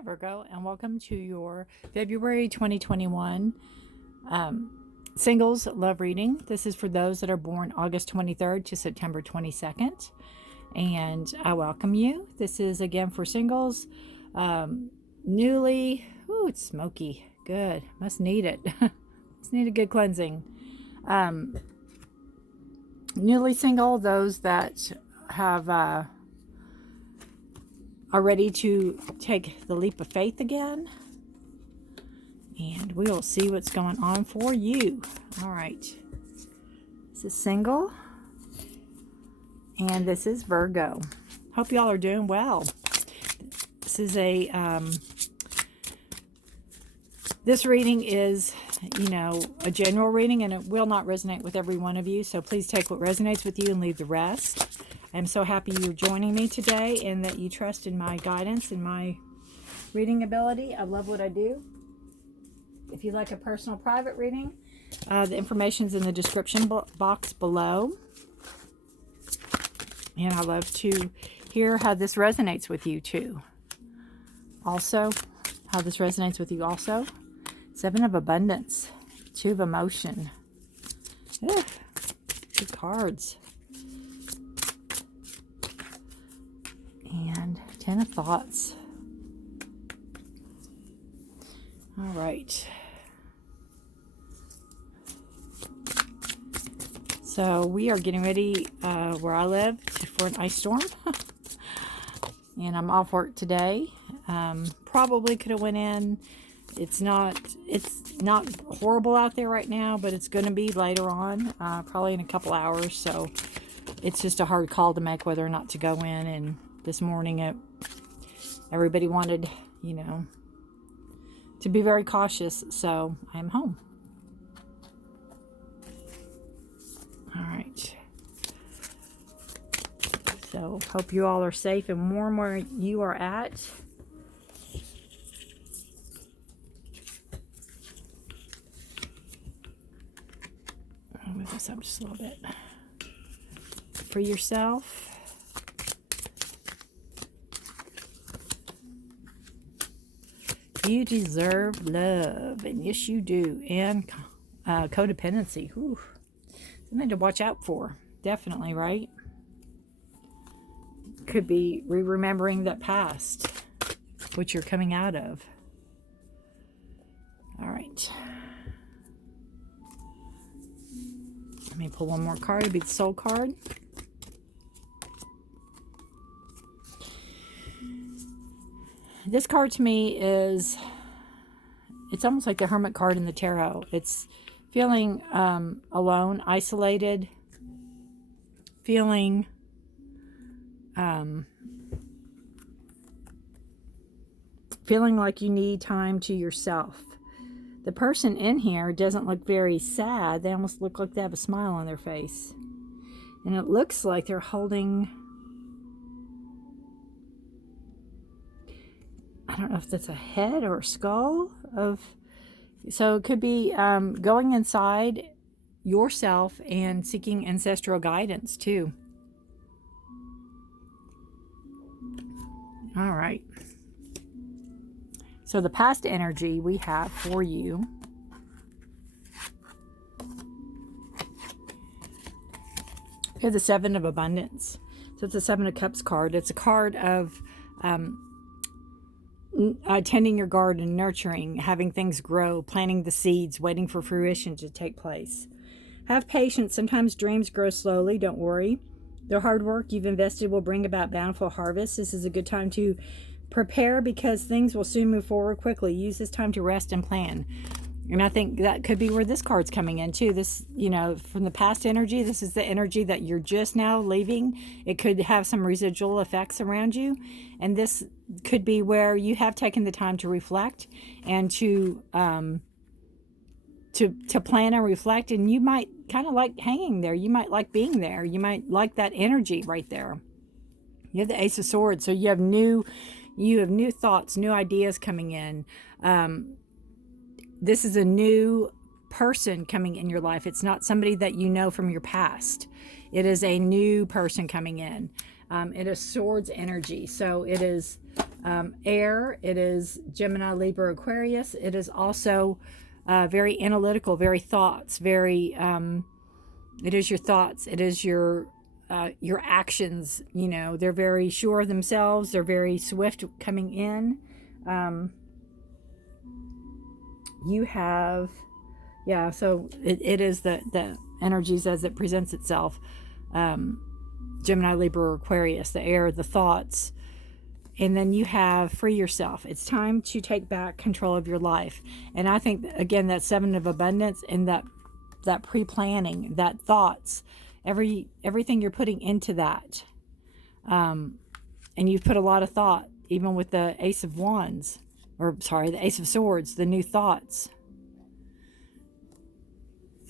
Hi Virgo, and welcome to your February 2021 singles love reading. This is for those that are born August 23rd to September 22nd, and I welcome you. This is again for singles, newly, ooh, it's smoky, good, must need it. Must need a good cleansing. Newly single, those that have are ready to take the leap of faith again, and we will see what's going on for you. All right, this is single, and this is Virgo. Hope y'all are doing well. This is a this reading is, a general reading, and it will not resonate with every one of you, so please take what resonates with you and leave the rest. I'm so happy you're joining me today and that you trust in my guidance and my reading ability. I love what I do. If you'd like a personal private reading, the information's in the description box below. And I love to hear how this resonates with you too. Also, how this resonates with you also. 7 of Abundance, 2 of Emotion. Ugh, good cards. And 10 of Thoughts. All right. So we are getting ready where I live for an ice storm. And I'm off work today. Probably could have went in. It's not horrible out there right now, but it's going to be later on, probably in a couple hours. So it's just a hard call to make whether or not to go in. And this morning, everybody wanted, to be very cautious, so I'm home. All right. So hope you all are safe and warm where you are at. I'll move this up just a little bit. For yourself. You deserve love, and yes you do, and codependency. Whew. Something to watch out for, definitely, right? Could be remembering that past, which you're coming out of. All right. Let me pull one more card. It'll be the Soul card. This card to me is, it's almost like the Hermit card in the Tarot. It's feeling alone, isolated, feeling feeling like you need time to yourself. The person in here doesn't look very sad. They almost look like they have a smile on their face. And it looks like they're holding, I don't know if that's a head or a skull of, so it could be going inside yourself and seeking ancestral guidance too. All right. So the past energy we have for you is the 7 of Abundance. So it's a 7 of Cups card. It's a card of tending your garden, nurturing, having things grow, planting the seeds, waiting for fruition to take place. Have patience. Sometimes dreams grow slowly. Don't worry. The hard work you've invested will bring about bountiful harvests. This is a good time to prepare because things will soon move forward quickly. Use this time to rest and plan. And I think that could be where this card's coming in too. This, from the past energy, this is the energy that you're just now leaving. It could have some residual effects around you. And this could be where you have taken the time to reflect and to plan and reflect. And you might kind of like hanging there. You might like being there. You might like that energy right there. You have the Ace of Swords. So you have new thoughts, new ideas coming in. This is a new person coming in your life. It's not somebody that you know from your past. It is a new person coming in. It is Swords energy. So it is Air, it is Gemini, Libra, Aquarius. It is also very analytical, very thoughts, very, it is your thoughts, it is your actions. You know, they're very sure of themselves, they're very swift coming in. You have, yeah, so it is the energies as it presents itself. Gemini, Libra, Aquarius, the air, the thoughts. And then you have free yourself. It's time to take back control of your life. And I think, again, that Seven of Abundance and that pre-planning, that thoughts, everything you're putting into that. And you've put a lot of thought, even with the Ace of Wands, or sorry, the Ace of Swords, the new thoughts.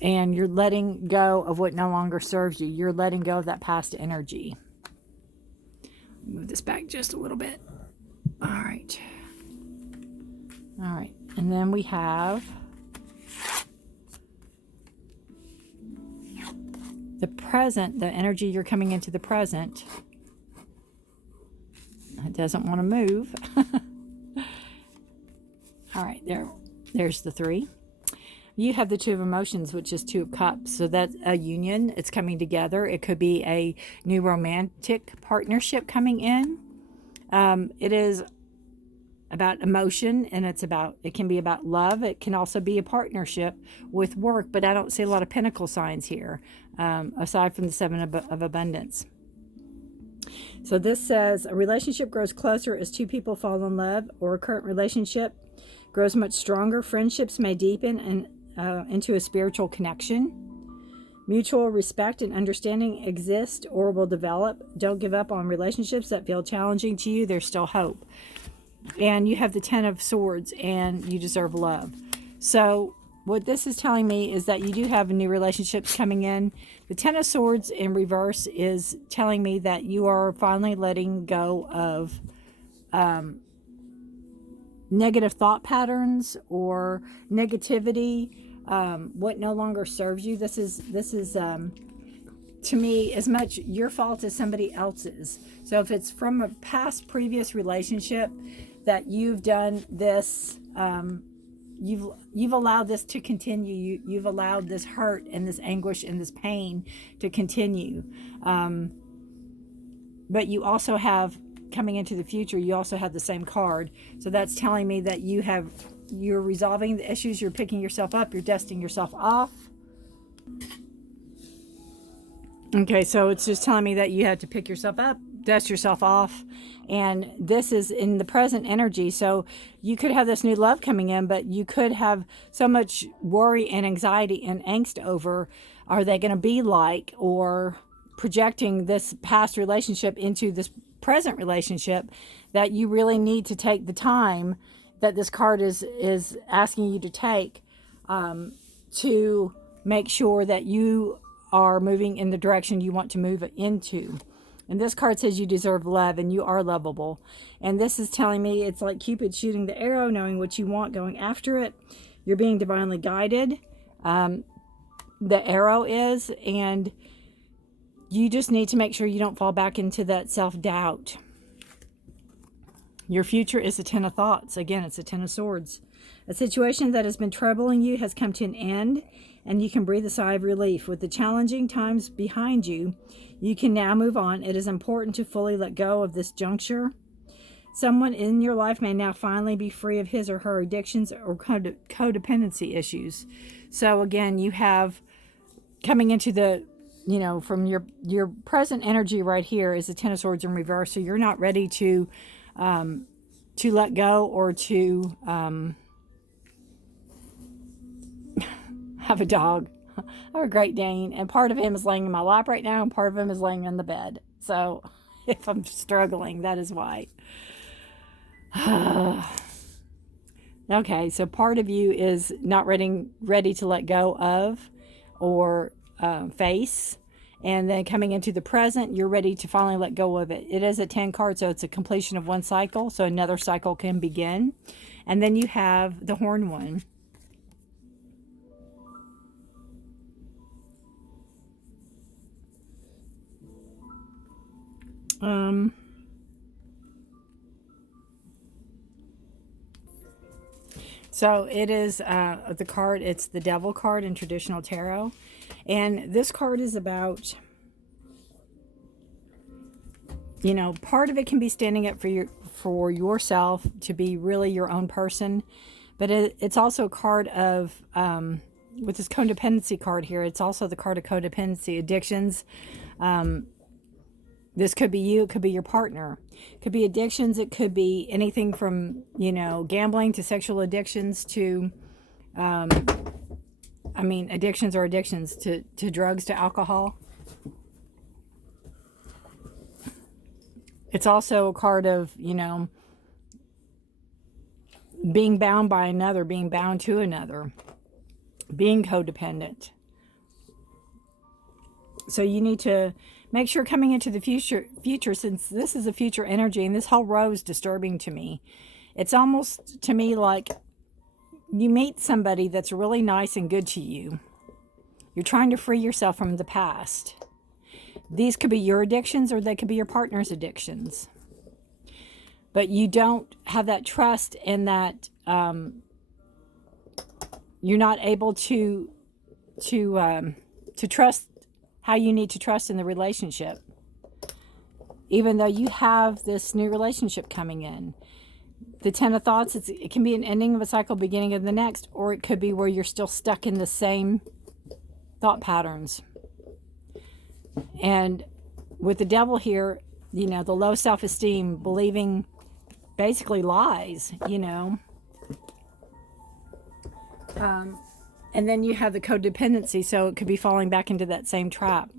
And you're letting go of what no longer serves you. You're letting go of that past energy. Move this back just a little bit. All right. All right. And then we have the present, the energy you're coming into the present. It doesn't want to move. All right, there's the 3. You have the 2 of emotions, which is 2 of cups. So that's a union. It's coming together. It could be a new romantic partnership coming in. It is about emotion, and it can be about love. It can also be a partnership with work, but I don't see a lot of pentacle signs here, aside from the 7 of abundance. So this says a relationship grows closer as 2 people fall in love, or a current relationship grows much stronger. Friendships may deepen and into a spiritual connection. Mutual respect and understanding exist or will develop. Don't give up on relationships that feel challenging to you. There's still hope. And you have the 10 of Swords, and you deserve love. So what this is telling me is that you do have new relationships coming in. The 10 of Swords in reverse is telling me that you are finally letting go of negative thought patterns or negativity, what no longer serves you. This is to me as much your fault as somebody else's. So if it's from a past previous relationship that you've done this, you've allowed this to continue. You've allowed this hurt and this anguish and this pain to continue. But you also have, coming into the future, you also have the same card. So that's telling me that you're resolving the issues, you're picking yourself up, you're dusting yourself off. Okay, so it's just telling me that you have to pick yourself up, dust yourself off. And this is in the present energy. So you could have this new love coming in, but you could have so much worry and anxiety and angst over, are they going to be like, or projecting this past relationship into this present relationship, that you really need to take the time that this card is asking you to take, to make sure that you are moving in the direction you want to move into. And this card says you deserve love and you are lovable. And this is telling me it's like Cupid shooting the arrow, knowing what you want, going after it. You're being divinely guided. The arrow is, and you just need to make sure you don't fall back into that self-doubt. Your future is a 10 of thoughts. Again, it's a 10 of swords. A situation that has been troubling you has come to an end, and you can breathe a sigh of relief. With the challenging times behind you, you can now move on. It is important to fully let go of this juncture. Someone in your life may now finally be free of his or her addictions or codependency issues. So again, you have coming into the, from your present energy right here is the 10 of swords in reverse. So you're not ready to let go or to have a dog or a Great Dane, and part of him is laying in my lap right now and part of him is laying on the bed. So if I'm struggling, that is why. Okay, so part of you is not ready to let go of or face. And then coming into the present, you're ready to finally let go of it. It is a 10 card, so it's a completion of one cycle. So another cycle can begin. And then you have the horn one. So it is the card, it's the Devil card in traditional tarot. And this card is about, you know, part of it can be standing up for yourself, to be really your own person. But it's also a card of, with this codependency card here, it's also the card of codependency, addictions. This could be you, it could be your partner. It could be addictions, it could be anything from, you know, gambling to sexual addictions to, I mean, addictions are addictions to drugs, to alcohol. It's also a card of, you know, being bound by another, being bound to another, being codependent. So you need to make sure coming into the future, since this is a future energy and this whole row is disturbing to me, it's almost to me like you meet somebody that's really nice and good to you. You're trying to free yourself from the past. These could be your addictions or they could be your partner's addictions. But you don't have that trust, and that you're not able to trust how you need to trust in the relationship. Even though you have this new relationship coming in. The Ten of Thoughts, it can be an ending of a cycle, beginning of the next, or it could be where you're still stuck in the same thought patterns. And with the Devil here, you know, the low self-esteem, believing basically lies, you know. And then you have the codependency, so it could be falling back into that same trap.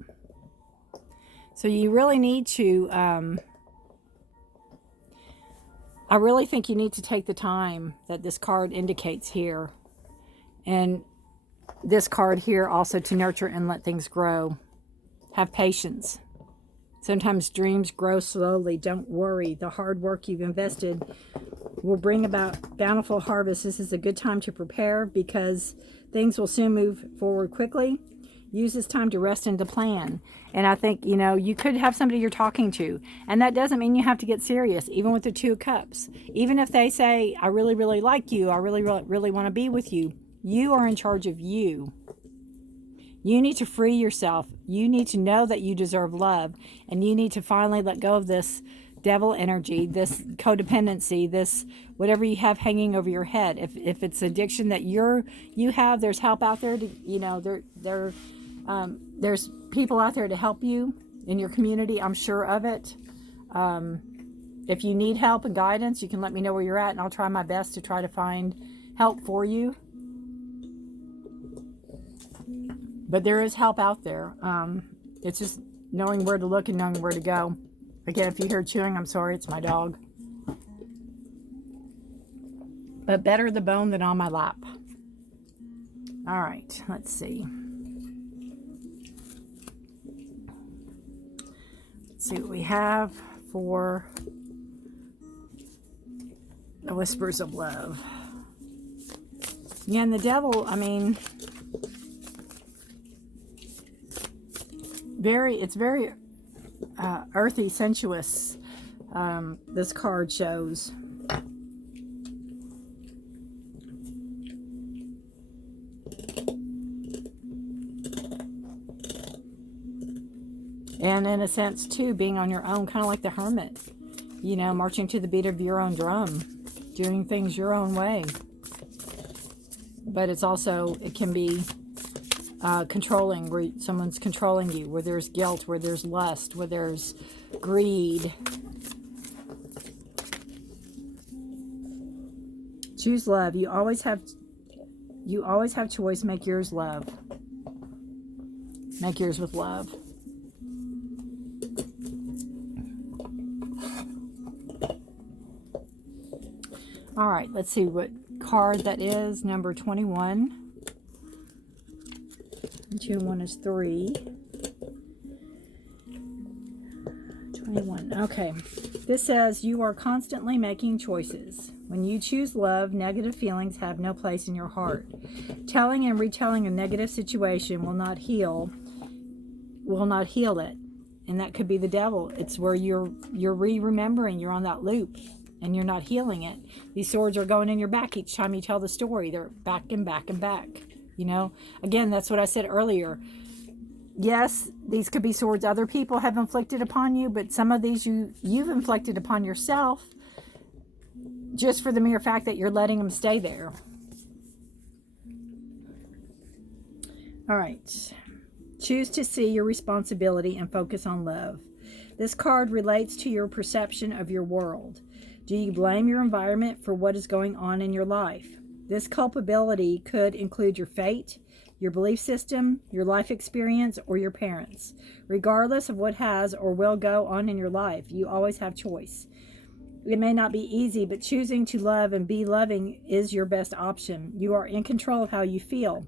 So you really need to, I really think you need to take the time that this card indicates here. And this card here also, to nurture and let things grow. Have patience. Sometimes dreams grow slowly. Don't worry. The hard work you've invested will bring about bountiful harvest. This is a good time to prepare because things will soon move forward quickly. Use this time to rest and to plan. And I think, you know, you could have somebody you're talking to. And that doesn't mean you have to get serious, even with the Two of Cups. Even if they say, I really, really like you. I really, really, really want to be with you. You are in charge of you. You need to free yourself. You need to know that you deserve love. And you need to finally let go of this devil energy, this codependency, this whatever you have hanging over your head. If it's addiction that you have, there's help out there. To, you know, there's people out there to help you in your community. I'm sure of it. If you need help and guidance, you can let me know where you're at, and I'll try my best to try to find help for you. But there is help out there. It's just knowing where to look and knowing where to go. Again, if you hear chewing, I'm sorry, it's my dog. But better the bone than on my lap. All right, let's see. Let's see what we have for the Whispers of Love. Yeah, and the Devil, I mean, it's very earthy, sensuous, this card shows. And in a sense, too, being on your own, kind of like the Hermit. You know, marching to the beat of your own drum. Doing things your own way. But it's also, it can be controlling, where someone's controlling you, where there's guilt, where there's lust, where there's greed. Choose love. You always have choice. Make yours love. Make yours with love. All right, let's see what card that is. Number 21. 2 and 1 is 3. 21. Okay. This says, you are constantly making choices. When you choose love, negative feelings have no place in your heart. Telling and retelling a negative situation will not heal it. And that could be the Devil. It's where you're re-remembering. You're on that loop. and you're not healing it. These swords are going in your back each time you tell the story. They're back and back and back. You know, again, that's what I said earlier. Yes, these could be swords other people have inflicted upon you, but some of these you've inflicted upon yourself just for the mere fact that you're letting them stay there. All right. Choose to see your responsibility and focus on love. This card relates to your perception of your world. Do you blame your environment for what is going on in your life? This culpability could include your fate, your belief system, your life experience, or your parents. Regardless of what has or will go on in your life, you always have choice. It may not be easy, but choosing to love and be loving is your best option. You are in control of how you feel.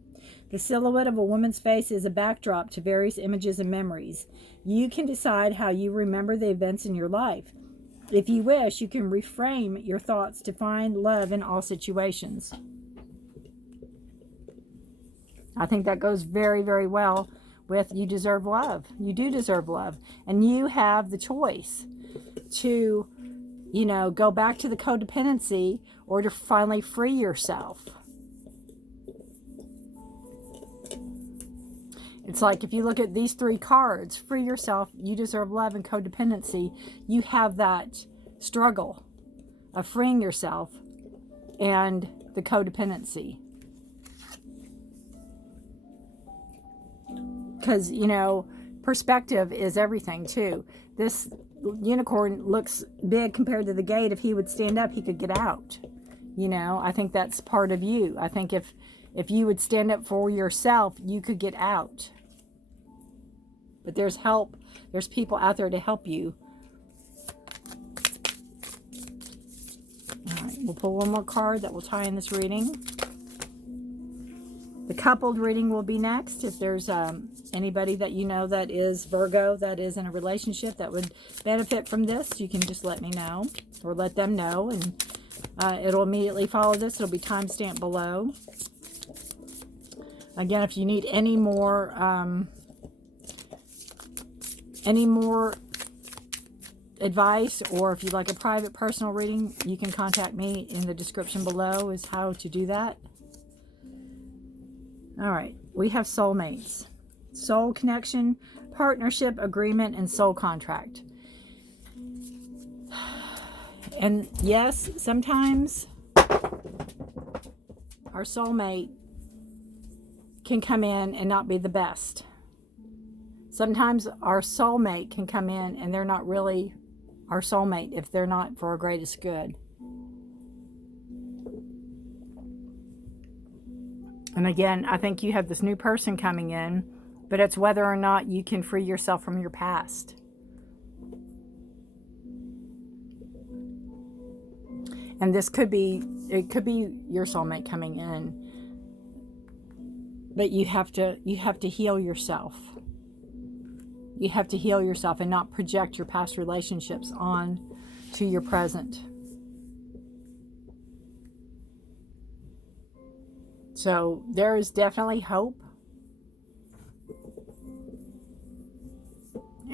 The silhouette of a woman's face is a backdrop to various images and memories. You can decide how you remember the events in your life. If you wish, you can reframe your thoughts to find love in all situations. I think that goes very, very well with you deserve love. You do deserve love. And you have the choice to, you know, go back to the codependency or to finally free yourself. It's like if you look at these three cards, free yourself, you deserve love, and codependency, you have that struggle of freeing yourself and the codependency. Because, you know, perspective is everything too. This unicorn looks big compared to the gate. If he would stand up, he could get out. You know, I think that's part of you. I think if you would stand up for yourself, you could get out. But there's help. There's people out there to help you. All right, we'll pull one more card that will tie in this reading. The coupled reading will be next. If there's anybody that you know that is Virgo, that is in a relationship that would benefit from this, you can just let me know or let them know. And it'll immediately follow this. It'll be timestamped below. Again, if you need any more advice, or if you'd like a private personal reading, you can contact me. In the description below is how to do that. All right, we have soulmates, soul connection, partnership, agreement, and soul contract. And yes, sometimes our soulmate can come in and not be the best. Sometimes our soulmate can come in and they're not really our soulmate if they're not for our greatest good. And again, I think you have this new person coming in, but it's whether or not you can free yourself from your past. And this could be, it could be your soulmate coming in, but you have to heal yourself. You have to heal yourself and not project your past relationships on to your present. So there is definitely hope.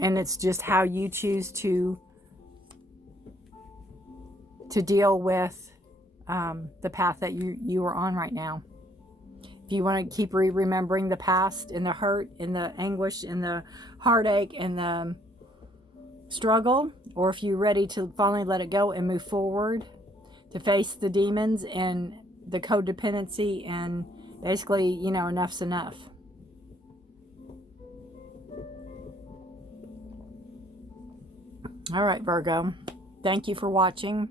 And it's just how you choose to deal with the path that you are on right now. If you want to keep remembering the past and the hurt and the anguish and the heartache and the struggle, or if you're ready to finally let it go and move forward to face the demons and the codependency, and basically, you know, enough's enough. All right, Virgo. Thank you for watching.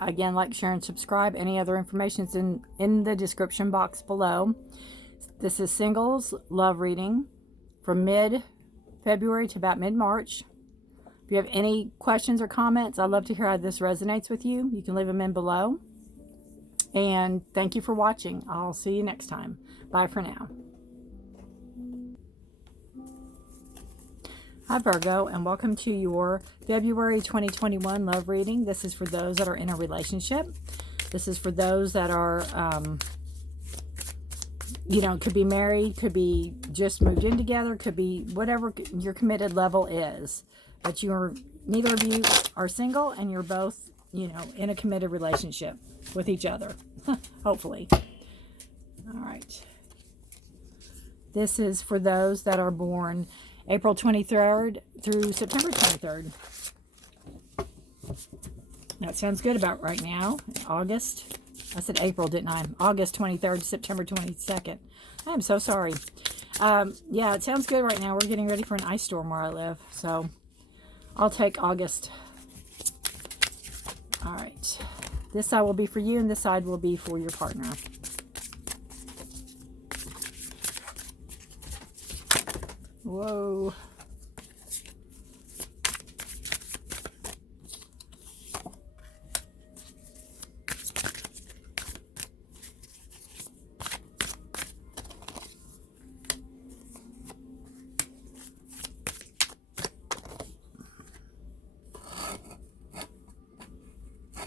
Again, like, share, and subscribe. Any other information is in the description box below. This is Singles Love Reading from mid-February to about mid-March. If you have any questions or comments, I'd love to hear how this resonates with you. You can leave them in below. And thank you for watching. I'll see you next time. Bye for now. Hi, Virgo, and welcome to your February 2021 love reading. This is for those that are in a relationship. This is for those that are, you know, could be married, could be just moved in together, could be whatever your committed level is. But neither of you are single, and you're both you know, in a committed relationship with each other, hopefully. All right. This is for those that are born April 23rd through September 23rd. That sounds good about right now. August. I said April, didn't I? August 23rd to September 22nd. I am so sorry. Yeah, it sounds good right now. We're getting ready for an ice storm where I live. So I'll take August. All right. This side will be for you and this side will be for your partner. Whoa.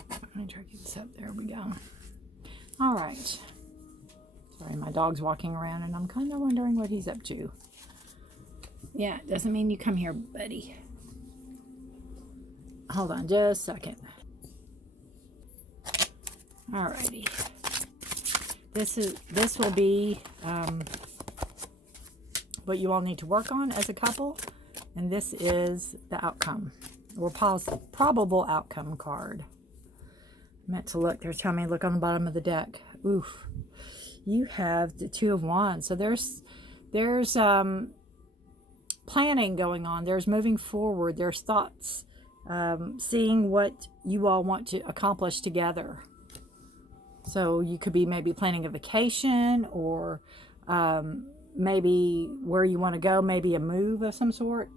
Let me try to get this up. There we go. All right. Sorry, my dog's walking around and I'm kind of wondering what he's up to. Yeah, doesn't mean you come here, buddy. Hold on just a second. Alrighty. This will be what you all need to work on as a couple. And this is the outcome, or probable outcome card. I meant to look. They're telling me look on the bottom of the deck. Oof. You have the Two of Wands. So there's planning going on. There's moving forward. There's thoughts. Seeing what you all want to accomplish together. So you could be maybe planning a vacation, or maybe where you want to go, maybe a move of some sort.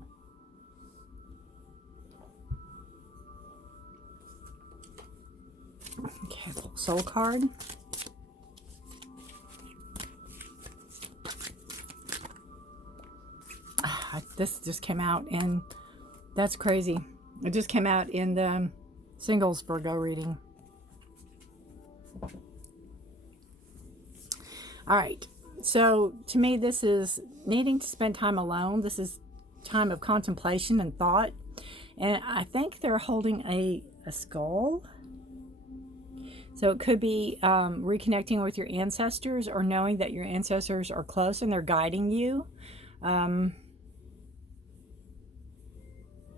Okay, Soul card. This just came out in, that's crazy. It just came out in the singles Virgo reading. All right. So to me, this is needing to spend time alone. This is time of contemplation and thought. And I think they're holding a skull. So it could be reconnecting with your ancestors, or knowing that your ancestors are close and they're guiding you.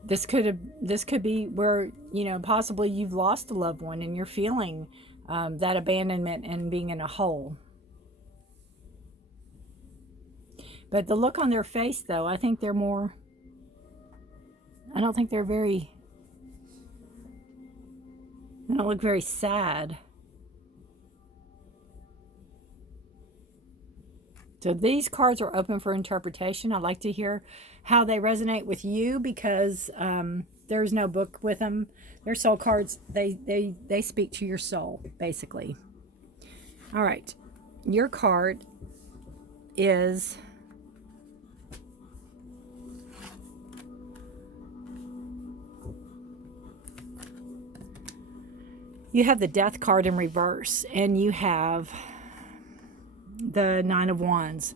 This could be where, you know, possibly you've lost a loved one and you're feeling that abandonment and being in a hole. But the look on their face, though, I think they're more, I don't think they're very, they don't look very sad. So these cards are open for interpretation. I'd like to hear how they resonate with you, because there's no book with them. They're soul cards. They speak to your soul, basically. All right. Your card is you have the Death card in reverse, and you have the Nine of Wands.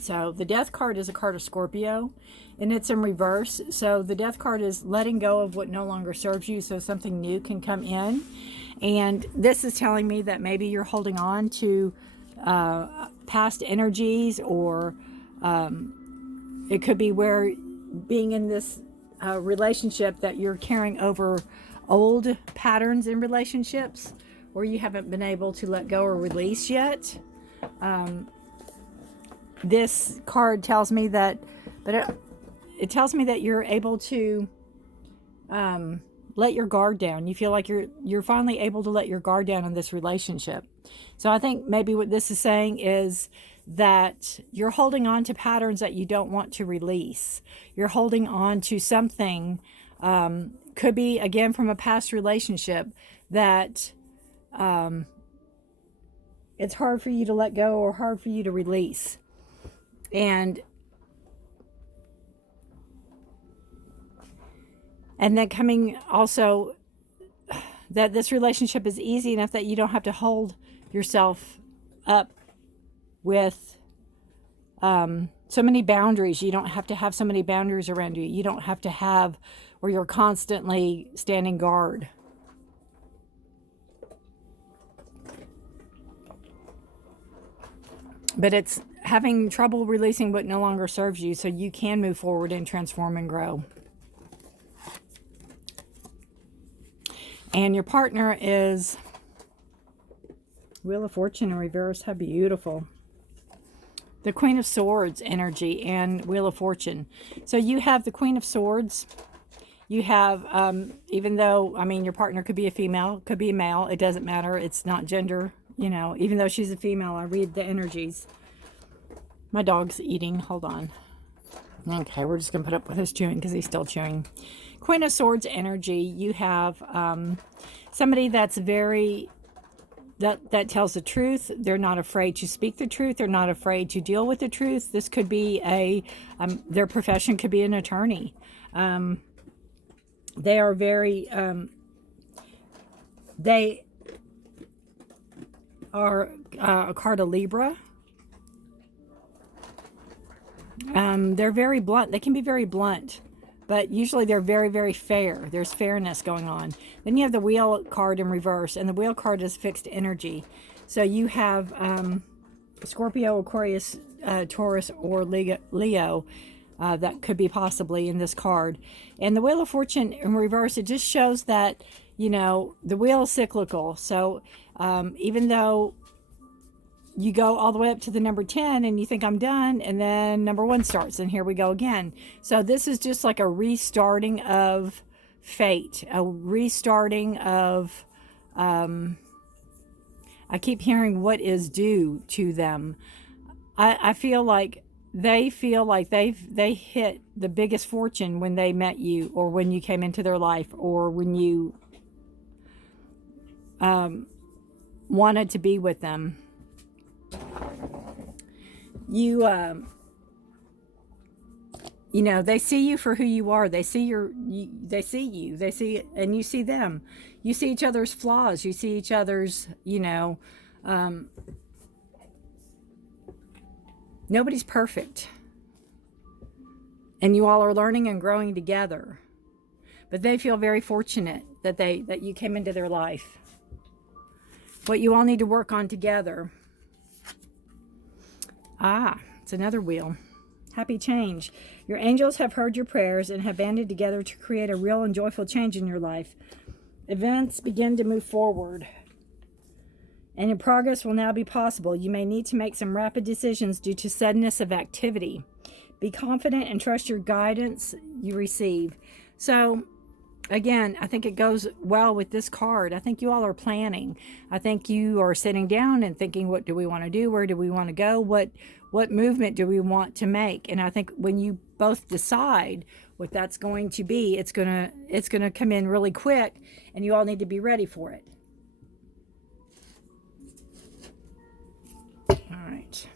So the Death card is a card of Scorpio, and it's in reverse. So the Death card is letting go of what no longer serves you, so something new can come in. And this is telling me that maybe you're holding on to past energies, or it could be where being in this relationship that you're carrying over old patterns in relationships, or you haven't been able to let go or release yet. This card tells me that, but it tells me that you're able to let your guard down. You feel like you're finally able to let your guard down in this relationship. So I think maybe what this is saying is that you're holding on to patterns that you don't want to release. You're holding on to something, could be again from a past relationship, that it's hard for you to let go or hard for you to release. And then coming also that this relationship is easy enough that you don't have to hold yourself up with so many boundaries. You don't have to have so many boundaries around you. You don't have to have where you're constantly standing guard. but it's having trouble releasing what no longer serves you so you can move forward and transform and grow. And your partner is Wheel of Fortune in reverse. How beautiful. The Queen of Swords energy and Wheel of Fortune. So you have the Queen of Swords. You have, even though, I mean, your partner could be a female, could be a male. It doesn't matter. It's not gender, you know. Even though she's a female, I read the energies. My dog's eating. Hold on. Okay, we're just going to put up with his chewing because he's still chewing. Queen of Swords energy. You have somebody that's very... That tells the truth. They're not afraid to speak the truth. They're not afraid to deal with the truth. This could be their profession could be an attorney. They are very, they are a card of Libra. They're very blunt. They can be very blunt. But usually they're very, very fair. There's fairness going on. Then you have the Wheel card in reverse. And the Wheel card is fixed energy. So you have Scorpio, Aquarius, Taurus, or Leo. That could be possibly in this card. And the Wheel of Fortune in reverse, it just shows that, you know, the wheel is cyclical. So even though you go all the way up to the number 10 and you think I'm done, and then number 1 starts and here we go again. So this is just like a restarting of fate, a restarting of, I keep hearing what is due to them. I feel like they hit the biggest fortune when they met you, or when you came into their life, or when you wanted to be with them. You know, they see you for who you are. They see they see, and you see them. You see each other's flaws. You see each other's, you know, nobody's perfect. And you all are learning and growing together. But they feel very fortunate that you came into their life. What you all need to work on together. It's another wheel. Happy change. Your angels have heard your prayers and have banded together to create a real and joyful change in your life. Events begin to move forward, and your progress will now be possible. You may need to make some rapid decisions due to suddenness of activity. Be confident and trust your guidance you receive. So, again, I think it goes well with this card. I think you all are planning. I think you are sitting down and thinking, what do we want to do? Where do we want to go? What movement do we want to make? And I think when you both decide what that's going to be, it's gonna come in really quick, and you all need to be ready for it. All right.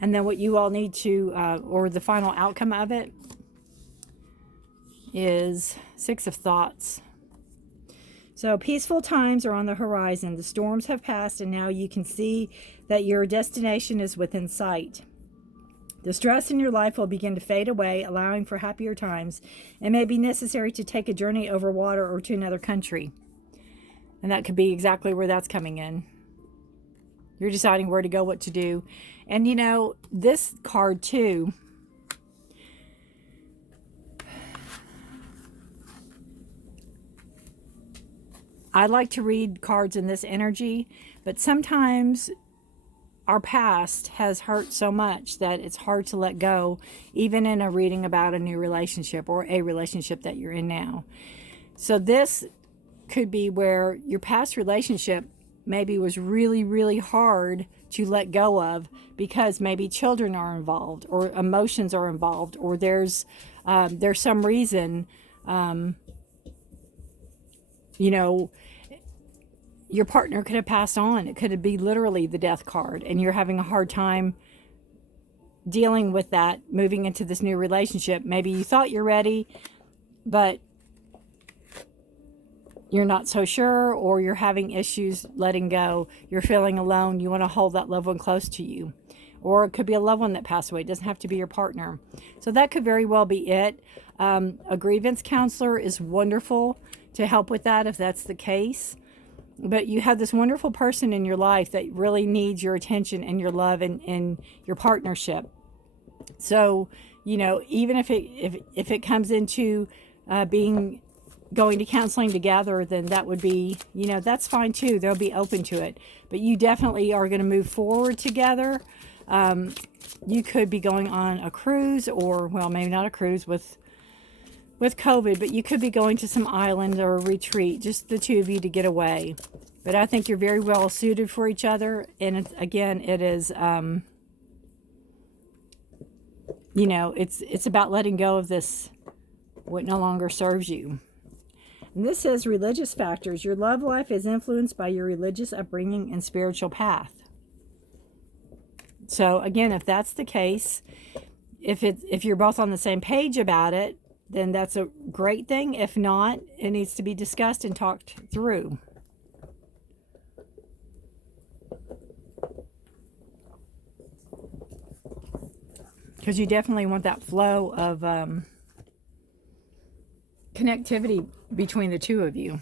And then what you all need to, or the final outcome of it, is 6 of Thoughts. So peaceful times are on the horizon. The storms have passed, and now you can see that your destination is within sight. The stress in your life will begin to fade away, allowing for happier times. It may be necessary to take a journey over water or to another country. And that could be exactly where that's coming in. You're deciding where to go, what to do. And you know, this card too, I like to read cards in this energy, but sometimes our past has hurt so much that it's hard to let go, even in a reading about a new relationship or a relationship that you're in now. So this could be where your past relationship maybe was really, really hard to let go of, because maybe children are involved, or emotions are involved, or there's some reason, you know, your partner could have passed on. It could be literally the death card, and you're having a hard time dealing with that, moving into this new relationship. Maybe you thought you're ready, but you're not so sure, or you're having issues letting go. You're feeling alone. You want to hold that loved one close to you. Or it could be a loved one that passed away. It doesn't have to be your partner. So that could very well be it. A grievance counselor is wonderful to help with that if that's the case. But you have this wonderful person in your life that really needs your attention and your love and your partnership. So, you know, even if it comes into going to counseling together, then that would be, you know, that's fine too. They'll be open to it. But you definitely are going to move forward together. You could be going on a cruise, or, well, maybe not a cruise with COVID, but you could be going to some island or a retreat, just the two of you to get away. But I think you're very well suited for each other. And again, it is, you know, it's about letting go of this, what no longer serves you. And this says religious factors. Your love life is influenced by your religious upbringing and spiritual path. So again, if that's the case, if you're both on the same page about it, then that's a great thing. If not, it needs to be discussed and talked through. Because you definitely want that flow of connectivity between the two of you.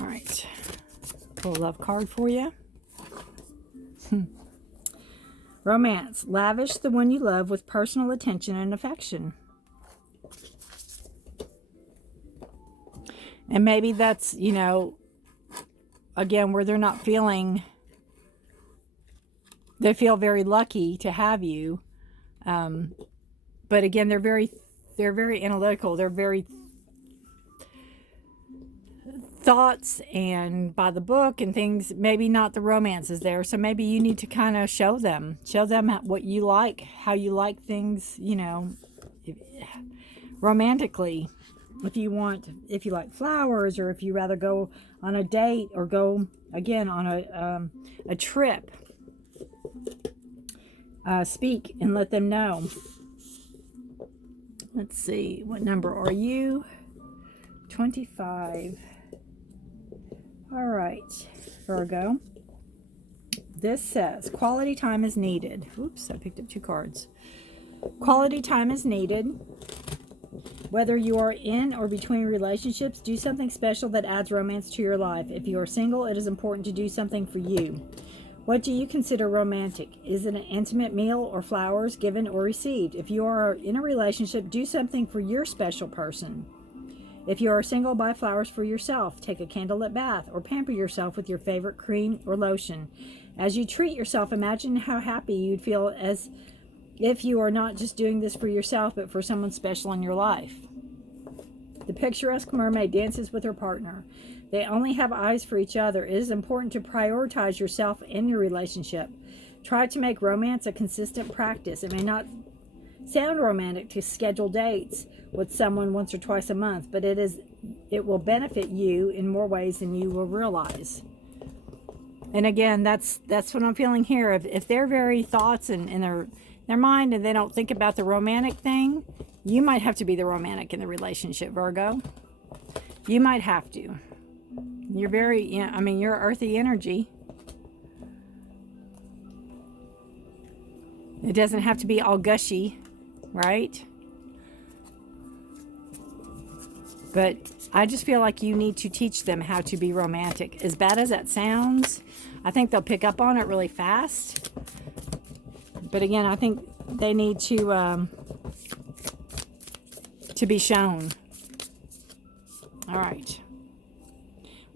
All right. Pull a love card for you. Romance. Lavish the one you love with personal attention and affection. And maybe that's, you know, again, where they're not feeling, they feel very lucky to have you. But again, they're very analytical. They're very thoughts and by the book and things. Maybe not the romance is there, so maybe you need to kind of show them what you like, how you like things, you know, romantically. If you like flowers, or if you rather go on a date, or go again on a trip, speak and let them know. Let's see, what number are you? 25. All right, Virgo. This says quality time is needed. Oops, I picked up 2 cards. Quality time is needed. Whether you are in or between relationships, do something special that adds romance to your life. If you are single, it is important to do something for you. What do you consider romantic? Is it an intimate meal or flowers given or received? If you are in a relationship, do something for your special person. If you are single, buy flowers for yourself. Take a candlelit bath, or pamper yourself with your favorite cream or lotion. As you treat yourself, imagine how happy you'd feel as if you are not just doing this for yourself, but for someone special in your life. The picturesque mermaid dances with her partner. They only have eyes for each other. It is important to prioritize yourself in your relationship. Try to make romance a consistent practice. It may not sound romantic to schedule dates with someone once or twice a month, but it will benefit you in more ways than you will realize. And again, that's what I'm feeling here. If they're very thoughts and in their mind, and they don't think about the romantic thing, you might have to be the romantic in the relationship, Virgo. You might have to. You're very, I mean, you're earthy energy. It doesn't have to be all gushy, right? But I just feel like you need to teach them how to be romantic. As bad as that sounds, I think they'll pick up on it really fast. But again, I think they need to be shown. All right.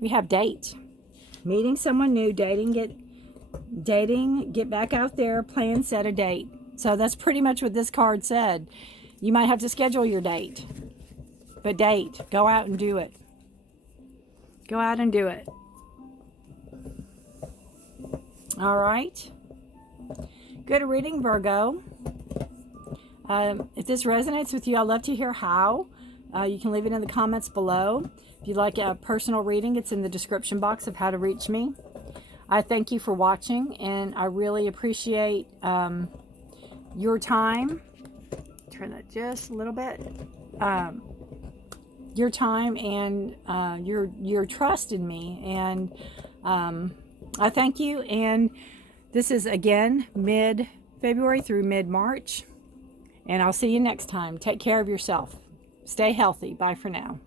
We have date. Meeting someone new, dating, get back out there, plan, set a date. So that's pretty much what this card said. You might have to schedule your date. But date. Go out and do it. Go out and do it. All right. Good reading, Virgo. If this resonates with you, I'd love to hear how. You can leave it in the comments below. If you'd like a personal reading, it's in the description box of how to reach me. I thank you for watching, and I really appreciate your time. Turn that just a little bit. Your time and your trust in me, and I thank you. And this is again mid-February through mid-March, and I'll see you next time. Take care of yourself. Stay healthy. Bye for now.